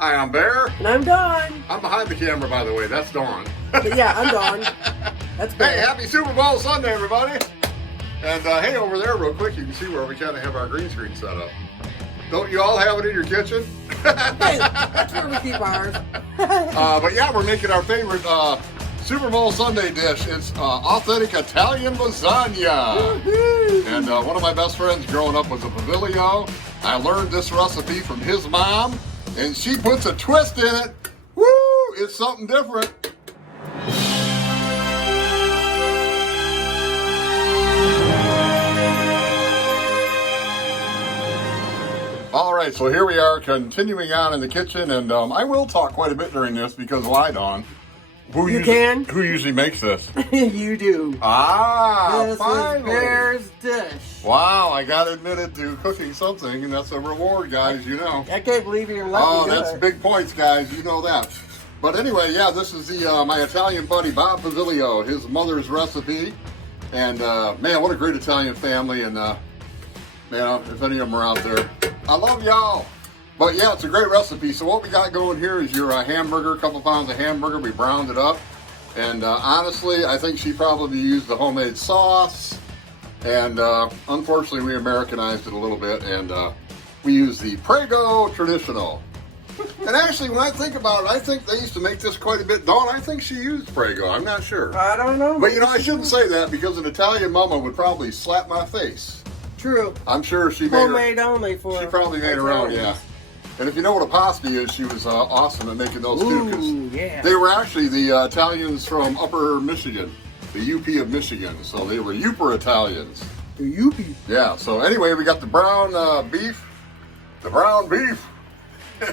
Hi, I'm Bear. And I'm Dawn. I'm behind the camera, by the way. That's Dawn. But yeah, I'm Dawn. That's Bear. Hey, happy Super Bowl Sunday, everybody. And hey, over there, real quick, you can see where we kind of have our green screen set up. Don't you all have it in your kitchen? Hey, that's where we keep ours. But yeah, we're making our favorite Super Bowl Sunday dish. It's authentic Italian lasagna. And one of my best friends growing up was a Pavilio. I learned this recipe from his mom, and she puts a twist in it. Woo! It's something different. All right, so here we are continuing on in the kitchen, and I will talk quite a bit during this because why, Dawn? Who usually makes this? You do. Ah, this finally. is Bear's dish. Wow, I got admitted to cooking something, and that's a reward, guys, you know. I can't believe you're letting Oh, me do that's it. big points, guys, you know that. But anyway, yeah, this is the my Italian buddy, Bob Pavilio, his mother's recipe. And man, what a great Italian family, and man, if any of them are out there, I love y'all. But yeah, it's a great recipe. So what we got going here is your hamburger, a couple pounds of hamburger. We browned it up. And honestly, I think she probably used the homemade sauce. And unfortunately, we Americanized it a little bit. And we used the Prego traditional. And actually, when I think about it, I think they used to make this quite a bit. Dawn, I think she used Prego. I'm not sure. I don't know. But you know, I shouldn't say that because an Italian mama would probably slap my face. True. I'm sure she made Homemade only for. She probably made her own, yeah. And if you know what a pasta is, she was awesome at making those too. Ooh, yeah. They were actually the Italians from Upper Michigan, the UP of Michigan. So they were Upper Italians. The UP. Yeah. So anyway, we got the brown beef,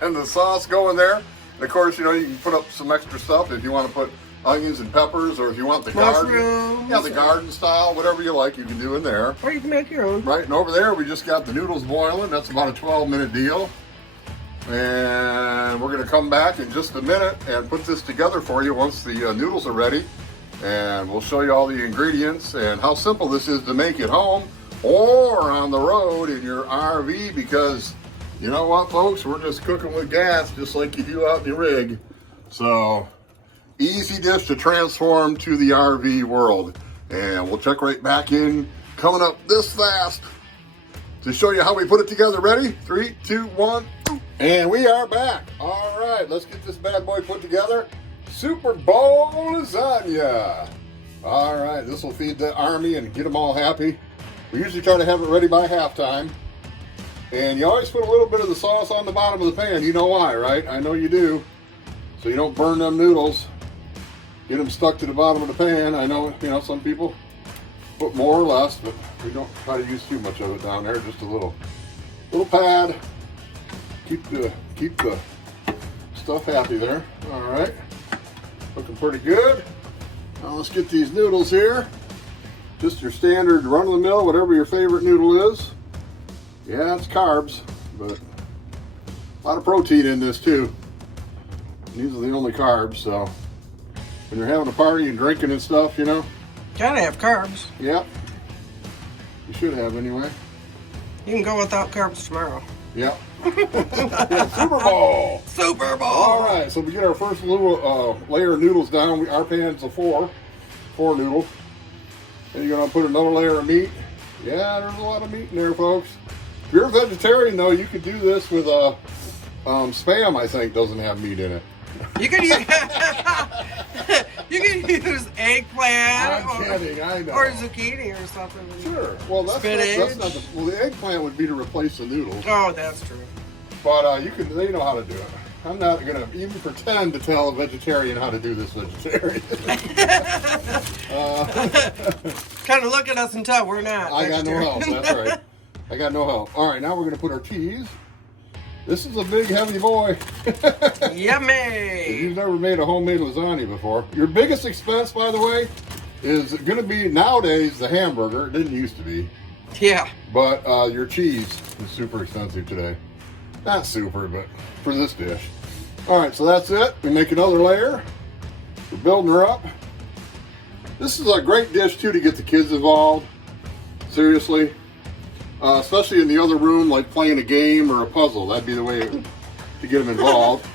and the sauce going there. And of course, you know, you can put up some extra stuff if you want to put onions and peppers, or if you want the garden, the garden style, whatever you like, you can do in there. Or you can make your own. Right, and over there we just got the noodles boiling. That's about a 12-minute deal. And we're going to come back in just a minute and put this together for you once the noodles are ready. And we'll show you all the ingredients and how simple this is to make at home or on the road in your RV, because you know what, folks, we're just cooking with gas just like you do out in the rig. So easy dish to transform to the RV world. And we'll check right back in coming up this fast to show you how we put it together. Ready? 3, 2, 1. And we are back. All right, let's get this bad boy put together. Super Bowl lasagna. All right, this will feed the army and get them all happy. We usually try to have it ready by halftime. And you always put a little bit of the sauce on the bottom of the pan. You know why, right? I know you do. So you don't burn them noodles. Get them stuck to the bottom of the pan. I know, you know, some people put more or less, but we don't try to use too much of it down there. Just a little pad. Keep the stuff happy there. All right, looking pretty good. Now let's get these noodles here. Just your standard run-of-the-mill, whatever your favorite noodle is. Yeah, it's carbs, but a lot of protein in this too. These are the only carbs, so when you're having a party and drinking and stuff, you know. Gotta have carbs. Yep. You should have anyway. You can go without carbs tomorrow. Yep. Yeah, Super Bowl. Super Bowl. All right, so we get our first little layer of noodles down. Our pan's a four noodles. And you're gonna put another layer of meat. Yeah, there's a lot of meat in there, folks. If you're a vegetarian, though, you could do this with Spam. I think doesn't have meat in it. You can use you can use eggplant. I'm kidding, I know. Or zucchini or something. Sure. Well, that's not the eggplant would be to replace the noodles. Oh, that's true. But they know how to do it. I'm not gonna even pretend to tell a vegetarian how to do this vegetarian. Kind of look at us and tell we're not. I got no help. That's right. I got no help. All right, now we're gonna put our cheese. This is a big, heavy boy. Yummy! If you've never made a homemade lasagna before, your biggest expense, by the way, is going to be nowadays the hamburger. It didn't used to be. Yeah. But your cheese is super expensive today. Not super, but for this dish. All right, so that's it. We make another layer. We're building her up. This is a great dish, too, to get the kids involved. Seriously. Especially in the other room, like playing a game or a puzzle. That'd be the way to get them involved.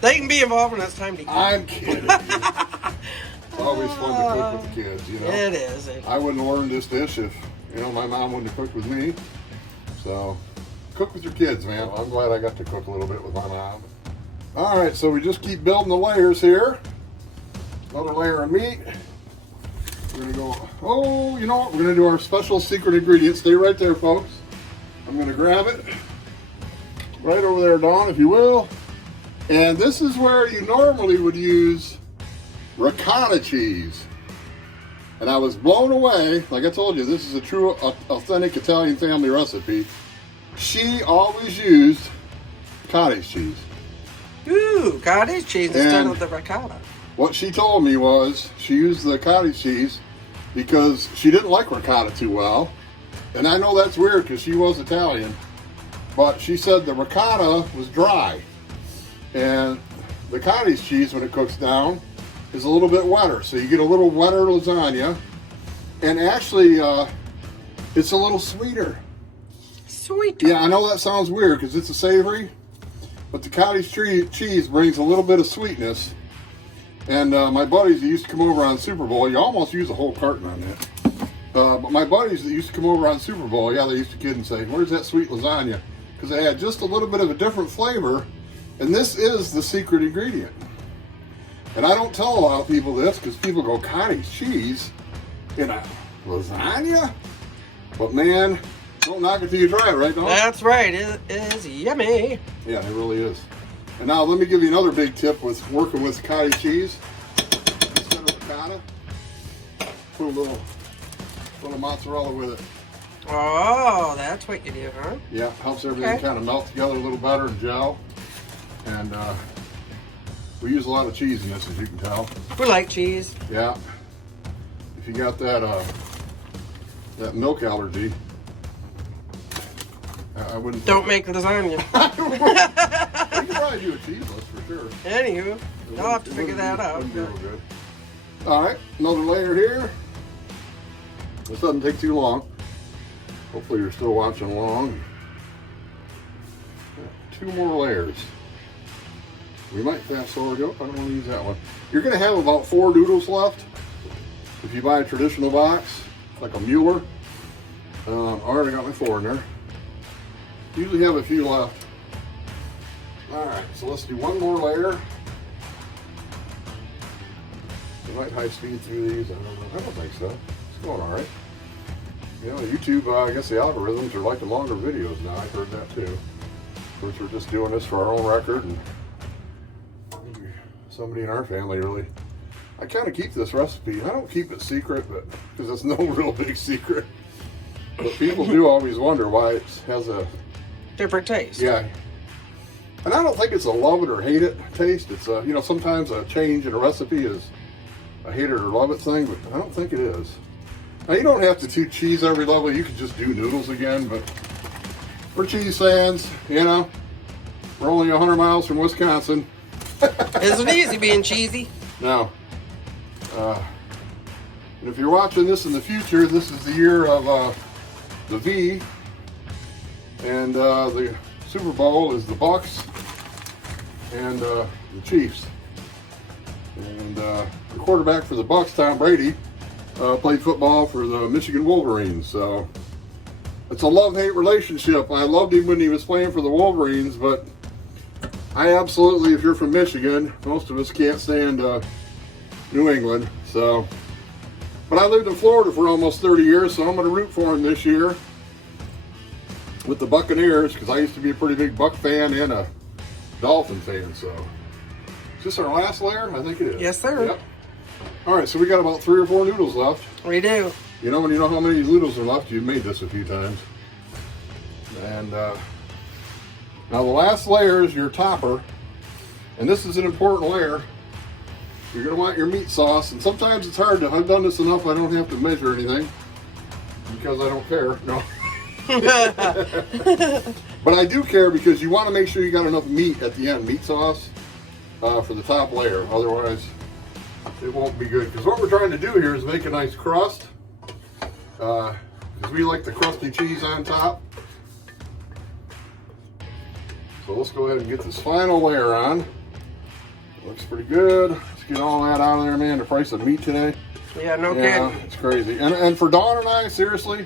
They can be involved when it's time to eat. I'm kidding. It's always fun to cook with the kids, you know. It is. I wouldn't have learned this dish if, you know, my mom wouldn't have cooked with me. So, cook with your kids, man. I'm glad I got to cook a little bit with my mom. All right, so we just keep building the layers here. Another layer of meat. We're gonna go, oh, you know what? We're gonna do our special secret ingredient. Stay right there, folks. I'm gonna grab it. Right over there, Dawn, if you will. And this is where you normally would use ricotta cheese. And I was blown away. Like I told you, this is a true, authentic Italian family recipe. She always used cottage cheese. Ooh, cottage cheese instead of the ricotta. What she told me was she used the cottage cheese because she didn't like ricotta too well. And I know that's weird because she was Italian. But she said the ricotta was dry. And the cottage cheese, when it cooks down, is a little bit wetter. So you get a little wetter lasagna. And actually, it's a little sweeter. Sweeter. Yeah, I know that sounds weird because it's a savory. But the cottage cheese brings a little bit of sweetness. And my buddies that used to come over on Super Bowl, you almost use a whole carton on that. But my buddies that used to come over on Super Bowl, yeah, they used to kid and say, "Where's that sweet lasagna?" Because they had just a little bit of a different flavor. And this is the secret ingredient. And I don't tell a lot of people this because people go, cottage cheese in a lasagna? But man, don't knock it till you try it, right, Dawn? That's right. It is yummy. Yeah, it really is. And now let me give you another big tip with working with cottage cheese. Instead of ricotta, put a little mozzarella with it. Oh, that's what you do, huh? Yeah, helps everything kind of melt together a little better and gel. And we use a lot of cheese in this, as you can tell. We like cheese. Yeah. If you got that milk allergy, I wouldn't. Don't make lasagna. We can probably do a cheeseless for sure. Anywho, I'll have to figure that out. Wouldn't be real good. All right, another layer here. This doesn't take too long. Hopefully you're still watching along. 2 more layers. We might fast forward. Oh, I don't want to use that one. You're going to have about 4 noodles left. If you buy a traditional box, like a Mueller. I already got my 4 in there. Usually have a few left. All right, so let's do 1 more layer. I might high speed through these. I don't know. I don't think so. It's going all right. You know, YouTube, I guess the algorithms are like the longer videos now. I've heard that too. Of course, we're just doing this for our own record, and somebody in our family really. I kind of keep this recipe. I don't keep it secret, but because it's no real big secret. But people do always wonder why it has a different taste. Yeah. And I don't think it's a love it or hate it taste. It's a, you know, sometimes a change in a recipe is a hate it or love it thing, but I don't think it is. Now, you don't have to do cheese every level. You could just do noodles again, but we're cheese fans, you know. We're only 100 miles from Wisconsin. Isn't easy being cheesy. No. And if you're watching this in the future, this is the year of the V, and the Super Bowl is the Bucks and the Chiefs. And the quarterback for the Bucks, Tom Brady, played football for the Michigan Wolverines. So it's a love-hate relationship. I loved him when he was playing for the Wolverines, but I absolutely, if you're from Michigan, most of us can't stand New England. So, but I lived in Florida for almost 30 years, so I'm going to root for him this year with the Buccaneers, because I used to be a pretty big Buck fan and a Dolphin fan. So, is this our last layer? I think it is. Yes, sir. Yep. All right, so we got about 3 or 4 noodles left. We do. You know, when you know how many noodles are left, you've made this a few times. And now the last layer is your topper, and this is an important layer. You're going to want your meat sauce, and sometimes it's hard to. I've done this enough I don't have to measure anything because I don't care. No. But I do care because you want to make sure you got enough meat at the end, meat sauce, for the top layer. Otherwise, it won't be good. Because what we're trying to do here is make a nice crust. Because we like the crusty cheese on top. So let's go ahead and get this final layer on. Looks pretty good. Let's get all that out of there, man. The price of meat today. Yeah, no kidding. It's crazy. And for Dawn and I, seriously,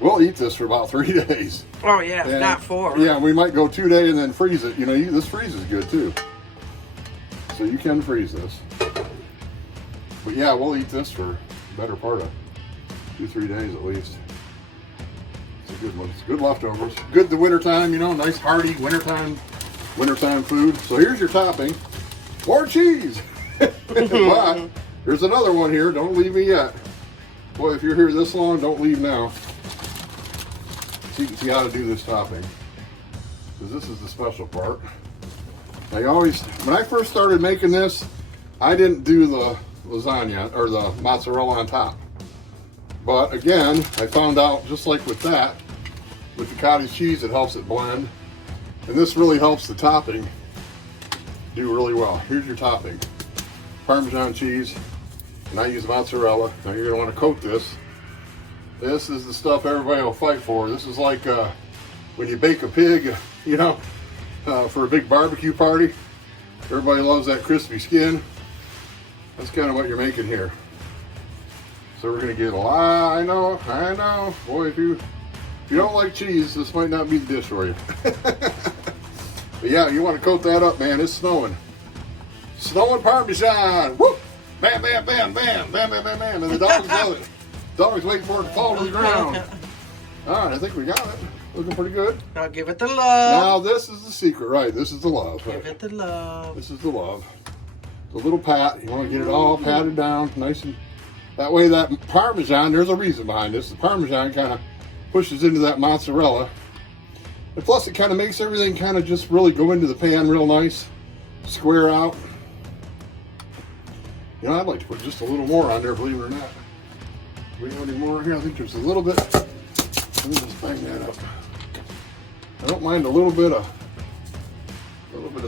we'll eat this for about 3 days. Oh, yeah, And, not 4. Yeah, we might go 2 days and then freeze it. You know, this freezes good too. So you can freeze this. But yeah, we'll eat this for the better part of 2-3 days at least. It's a good one. It's good leftovers. Good the wintertime, you know, nice hearty wintertime food. So here's your topping. More cheese. But there's another one here. Don't leave me yet. Boy, if you're here this long, don't leave now. So you can see how to do this topping. Because this is the special part. When I first started making this, I didn't do the lasagna or the mozzarella on top. But again, I found out just like with that, with the cottage cheese, it helps it blend. And this really helps the topping do really well. Here's your topping. Parmesan cheese, and I use mozzarella. Now you're gonna wanna coat this. This is the stuff everybody will fight for. This is like when you bake a pig, you know, for a big barbecue party. Everybody loves that crispy skin. That's kind of what you're making here. So we're gonna get a lot. I know. Boy, if you don't like cheese, this might not be the dish for you. But yeah, you want to coat that up, man. It's snowing. Snowing Parmesan. Whoop! Bam, bam, bam, bam, bam, bam, bam, bam. And the dogs love it. Dogs waiting for it to fall to the ground. All right, I think we got it. Looking pretty good. Now give it the love. Now this is the secret, right? This is the love. Give it the love. This is the love. The little pat. You want to get it all patted down, nice and. That way, that Parmesan. There's a reason behind this. The Parmesan kind of pushes into that mozzarella. And plus, it kind of makes everything kind of just really go into the pan real nice, square out. You know, I'd like to put just a little more on there, believe it or not. Do we have any more here? I think there's a little bit. Let me just bang that up. I don't mind a little bit of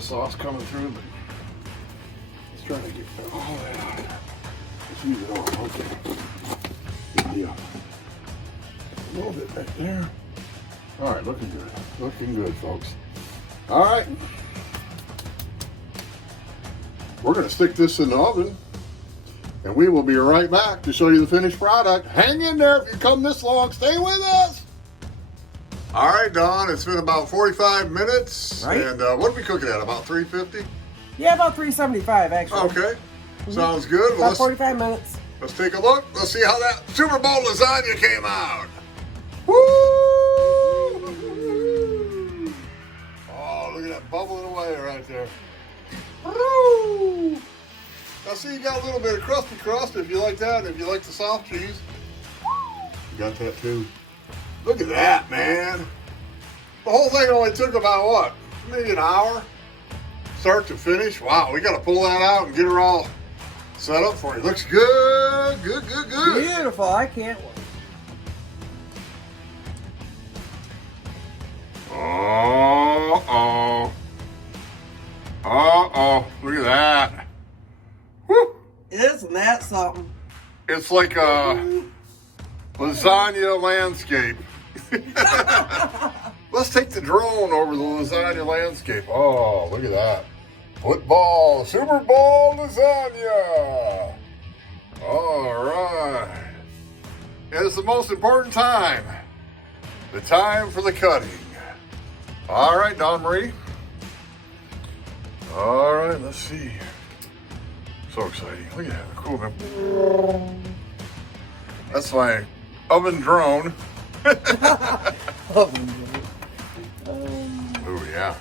sauce coming through, but let's try to get all that out. Let's use it all. Okay. Good deal. A little bit right there. All right, looking good. Looking good, folks. All right. We're going to stick this in the oven, and we will be right back to show you the finished product. Hang in there. If you come this long, stay with us. All right, Dawn, it's been about 45 minutes. Right. And what are we cooking at? About 350? Yeah, about 375 actually. Okay. Sounds good. Well, About 45 minutes. let's take a look. Let's see how that Super Bowl lasagna came out. Woo! Oh, look at that bubbling away right there. Woo! Now see, you got a little bit of crusty crust if you like that, if you like the soft cheese. You got that too. Look at that, man. The whole thing only took about what? Maybe an hour? Start to finish. Wow, we got to pull that out and get her all set up for you. Looks good, good, good, good. Beautiful. I can't wait. Uh-oh. Uh-oh. Look at that. Woo. Isn't that something? It's like a lasagna landscape. Let's take the drone over the lasagna landscape. Oh, look at that. Football, Super Bowl lasagna. All right. And it's the most important time. The time for the cutting. All right, Dawn Marie. All right, let's see. So exciting. Look at that. Cool, man. That's my oven drone. Oh, yeah.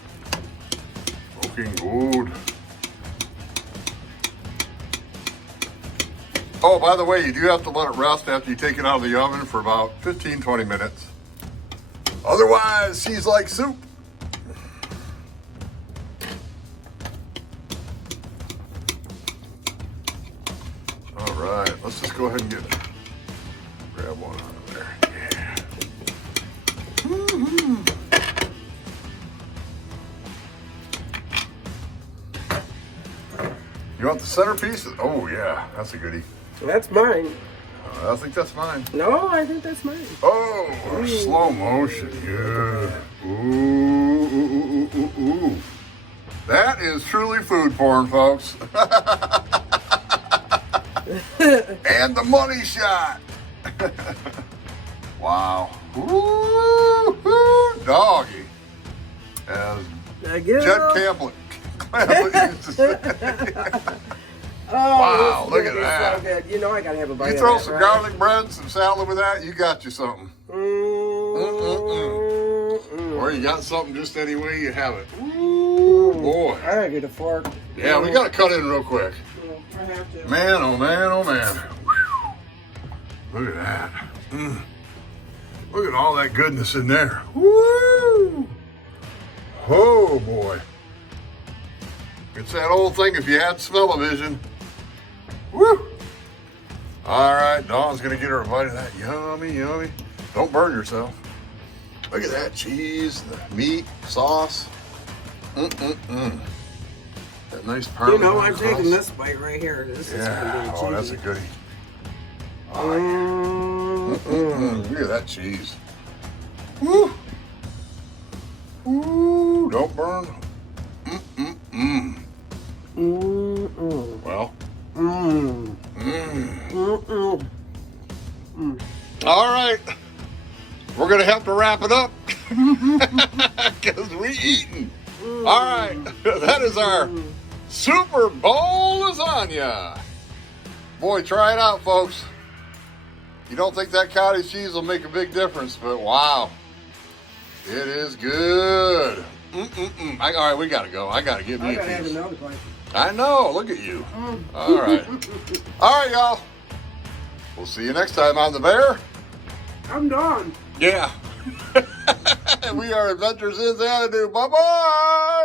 Looking good. Oh, by the way, you do have to let it rest after you take it out of the oven for about 15-20 minutes. Otherwise, she's like soup. All right, let's just go ahead and grab one out of there. Yeah. Mm-hmm. You want the centerpiece? Oh, yeah, that's a goodie. That's mine. I think that's mine. No, I think that's mine. Oh, slow motion. Good. Ooh, ooh, ooh, ooh, ooh. That is truly food porn, folks. And the money shot. Wow. Woo-hoo, doggy. As Jed Campbell used to say. Wow, look at that. So good. You know I gotta have a bite. You throw of that, some right? garlic bread, some salad with that, you got you something. Or you got something just any way you have it. Ooh, boy. I gotta get a fork. Yeah, we gotta cut in real quick. I have to. Man, oh man, oh man. Whew. Look at that. Look at all that goodness in there. Woo! Oh boy. It's that old thing, if you had smell-o-vision. Woo! All right, Dawn's gonna get her a bite of that. Yummy, yummy. Don't burn yourself. Look at that cheese, the meat, sauce. That nice Parmesan. You know, I'm taking sauce. this bite right here. This is Yeah, gonna be oh, that's a cheesy. goodie. Look at that cheese. Woo! Ooh, don't burn. Well. All right. We're going to have to wrap it up because we eating. All right. That is our Super Bowl lasagna. Boy, try it out, folks. You don't think that cottage cheese will make a big difference, but wow. It is good. All right, we got to go. I got to get me I a gotta have piece. another bite. I know. Look at you. All right. All right, y'all. We'll see you next time on The Bear. I'm done. Yeah. We are Adventures in Xanadu. Bye-bye.